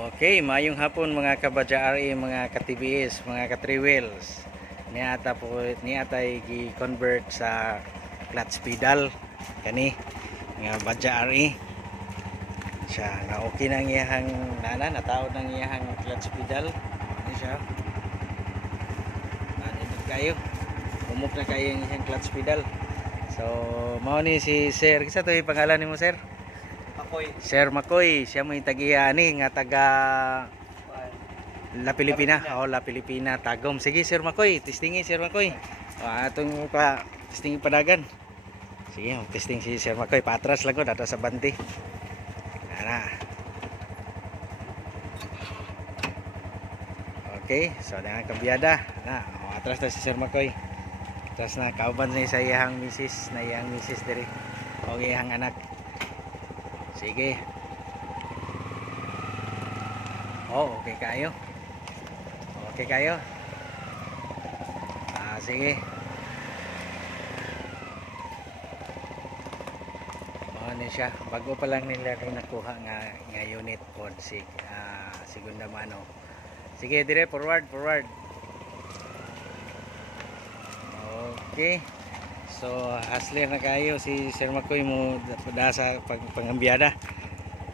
Okay, mayong hapon mga kabadya RA, mga ka-TBS, mga ka-3-wheels. Niata po, niata i-convert sa clutch pedal. Kani, nga badya RA. Siya, nga okay na ang iyahang nana, nataod ng iyahang clutch pedal. Ano siya? Ano kayo? Umok na kayo ang iyahang clutch pedal. So, mao ni si Sir. Kisa to yung pangalan ni mo, Sir? Ako'y Sir Makoy, siya mo yung tagiani nga taga La Pilipina. O La Pilipina, Tagom. Sige Sir Makoy, testingi Sir Makoy. O atong pa testingi padagan. Sige, testing si Sir Makoy. Patras lang ko, dato sa banti. Ana. Okay, so na kabiyada. Na, o, atras na si Sir Makoy. Atras na kauban sa iyang misis, na iyang misis diri. O iyang anak. Sige. Oh, okay kayo. Okay kayo. Ah, sige. Ano siya, bago pa lang nila rin nakuha nga, nga unit pod ah, segunda mano. Sige, dire forward, forward. Okay. So, hasler na kayo si Sir Makoy mo da sa pag pangambiyada.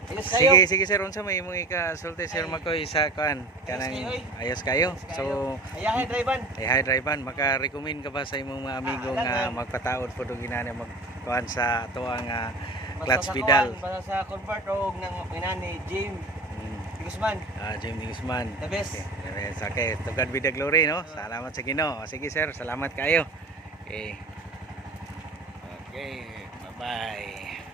Ayos kayo. Sige, sige sir, unsa may imong ika-sulti Sir Makoy sa kan kanang kayo, oy. ayos kayo. So, Ayahe, drivan. ay hi driver, maka-recommend ka ba sa imong mga amigo Ah, nga na. magpataod po dong ginani magkuan sa ato ang ah, clutch sa pedal. Basta sa convert o ng pinani, James Mm. Guzman. Ah, Jim Guzman. The best. Okay, best. Okay, to God be the glory, no? Salamat sa Ginoo. Sige sir, salamat kayo. Okay. Okay, bye-bye.